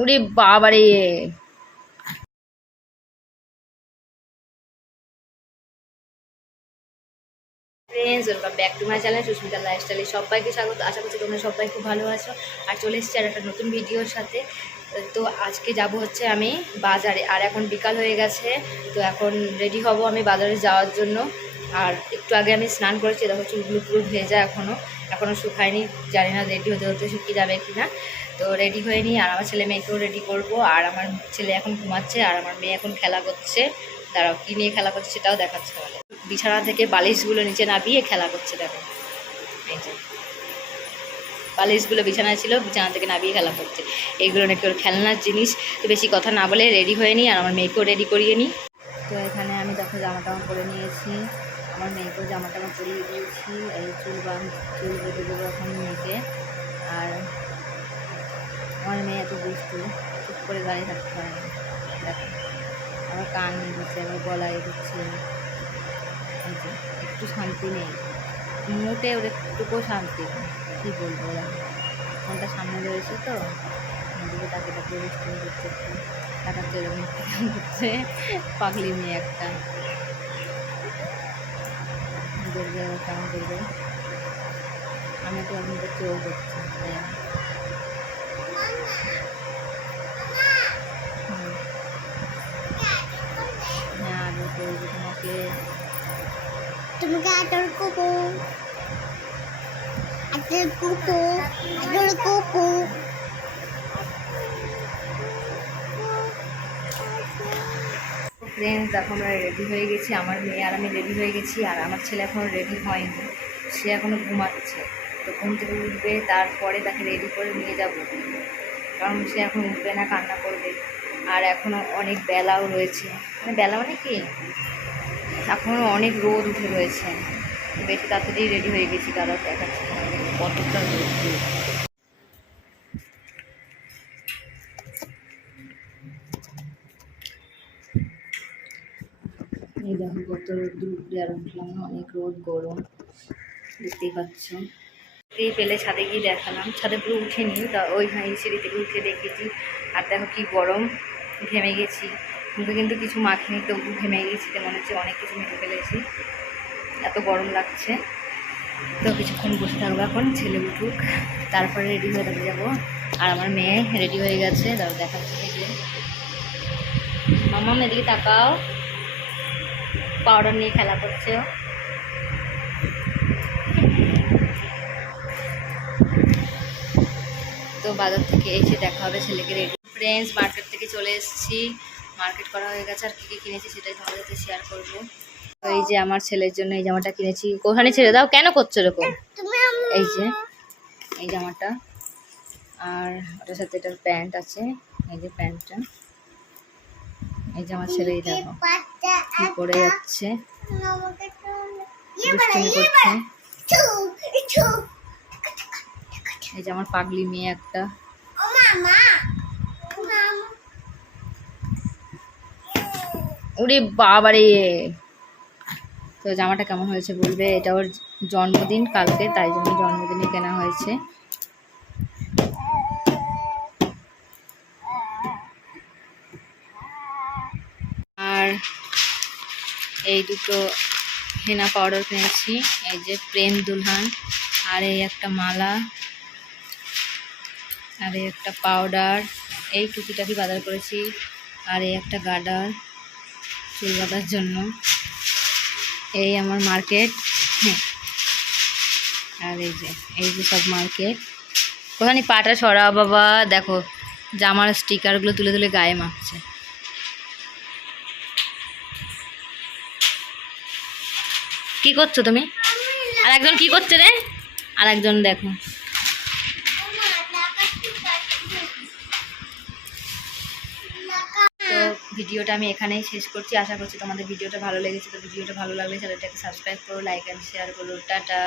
ওরে বাবারে, friends welcome back to my channel Susmita লাইফস্টাইলে সবাইকে স্বাগত। আশা করছি তোমরা সবাই খুব ভালো আছো। আর চলে এসেছি আর একটা নতুন ভিডিওর সাথে। তো আজকে যাব হচ্ছে আমি বাজারে, আর এখন বিকাল হয়ে গেছে। তো এখন রেডি হব আমি বাজারে যাওয়ার জন্য। আর একটু আগে আমি স্নান করেছি, দেখো চুলগুলো পুরো ভেজা, এখনও শুকায়নি। জানি না রেডি হতে হতে শুকিয়ে যাবে কি না। তো রেডি হয়ে নিই, আর আমার ছেলে মেয়েকেও রেডি করব। আর আমার ছেলে এখন ঘুমাচ্ছে, আর আমার মেয়ে এখন খেলা করছে। দাঁড়াও, কী নিয়ে খেলা করছে সেটাও দেখাচ্ছে আমাদের। বিছানা থেকে বালিশগুলো নিচে নামিয়ে খেলা করছে, দেখো এই যে বালিশগুলো বিছানায় ছিল, বিছানা থেকে নামিয়ে খেলা করছে। এইগুলো নাকি ওর খেলনার জিনিস। তো বেশি কথা না বলে রেডি হয়ে নিই, আর আমার মেয়েকেও রেডি করিয়ে নিই। তো এখানে আমি দেখো জামা টামা পরে নিয়েছি, আমার মেয়েকেও জামা টামা পরিয়ে দিয়েছি। এই চুল বেঁধে দেবো এখন মেয়েকে। আর আমার মেয়ে এত দুষ্টু, চুপ করে দাঁড়িয়ে থাকতে পারে না। দেখো আমার কান নিয়ে দিচ্ছে, আমার গলায় দিচ্ছে। একটু শান্তি নেই, মোটে ওর একটুকুও শান্তি নেই। কী বলবো, ফোনটা সামনে রয়েছে তো দিকে তাকে দুষ্টুমি করছে, একটু তাকাচ্ছে, এরকম করছে। পাগলি মেয়ে একটা, দেখবে কেমন করবে। আমি তো এখন করছি, ও করছে। হ্যাঁ, আগে করবো তোমাকে, আদর করবো, আদর করবো, আদর করবো। ফ্রেন্ডস দেখো আমরা রেডি হয়ে গেছি, আমার মেয়ে আর আমি রেডি হয়ে গেছি। আর আমার ছেলে এখনও রেডি হয়নি, সে এখনও ঘুমাচ্ছে। তো ঘুম থেকে উঠবে, তারপরে তাকে রেডি করে নিয়ে যাব, কারণ সে এখন উঠবে না, কান্না করবে। আর এখনও অনেক বেলাও রয়েছে, মানে বেলা মানে কি, এখনও অনেক রোদ উঠে রয়েছে। বেশি তাড়াতাড়ি রেডি হয়ে গেছি, তারা দেখাচ্ছে কতটা রোদ। এই দেখো কত রোদ উঠে, আর উঠলাম না, অনেক রোদ, গরম, দেখতেই পাচ্ছ। পেলে ছাদে গিয়ে দেখালাম, ছাদে পুরো উঠেনি, তা ওইখানে সিঁড়ি থেকে উঠে দেখেছি। আর দেখো কি গরম, ঘেমে গেছি, কিন্তু কিছু মাখিনি, তবু ঘেমে গেছি, মনে হচ্ছে অনেক কিছু মেখে ফেলেছি, এত গরম লাগছে। তো কিছুক্ষণ বসে থাকবো, এখন ছেলে উঠুক, তারপরে রেডি হয়ে তারপরে যাবো। আর আমার মেয়ে রেডি হয়ে গেছে, তারপর দেখাচ্ছে যে মামা এদিকে তাকাও, পাউডার নিয়ে খেলা করছে। তো বাজার থেকে এসে দেখা হবে ছেলেকে রেডি। ফ্রেন্ডস মার্কেট থেকে চলে এসেছি, মার্কেট করা হয়ে গেছে। আর কী কী কিনেছি সেটাই তোমাদের সাথে শেয়ার করবো। তো এই যে আমার ছেলের জন্য এই জামাটা কিনেছি। কোথানে ছেড়ে দাও, কেন করছো এরকম? এই যে এই জামাটা, আর ওটার সাথে এটার প্যান্ট আছে, এই যে প্যান্টটা। এই যে আমার ছেলে, এই দেখো কি করে যাচ্ছে, দুষ্টুমি করছে। এই যে আমার পাগলি মেয়ে একটা। ওরে বাবারে, তো জামাটা কেমন হয়েছে বলবে। এটা ওর জন্মদিন কালকে, তাই জন্য জন্মদিনে কেনা হয়েছে। আর এই দুটো হেনা পাউডার কিনেছি, এই যে প্রেম দুলহান, আর এই একটা মালা, আর এই একটা পাউডার, এই টুকিটাকি বাজার করেছি। আর এই একটা গার্ডার চুল বাঁধার জন্য। এই আমার মার্কেট। আর এই যে সব মার্কেট। কোথানি পাটা সরা বাবা, দেখো জামার স্টিকারগুলো তুলে তুলে গায়ে মাখছে। কি করছো তুমি? আর একজন কি করছে রে? আর একজন দেখো। তো ভিডিওটা আমি এখানেই শেষ করছি। আশা করছি তোমাদের ভিডিওটা ভালো লেগেছে। তো ভিডিওটা ভালো লাগলে চ্যানেলটাকে সাবস্ক্রাইব করো, লাইক অ্যান্ড শেয়ার করো। টাটা।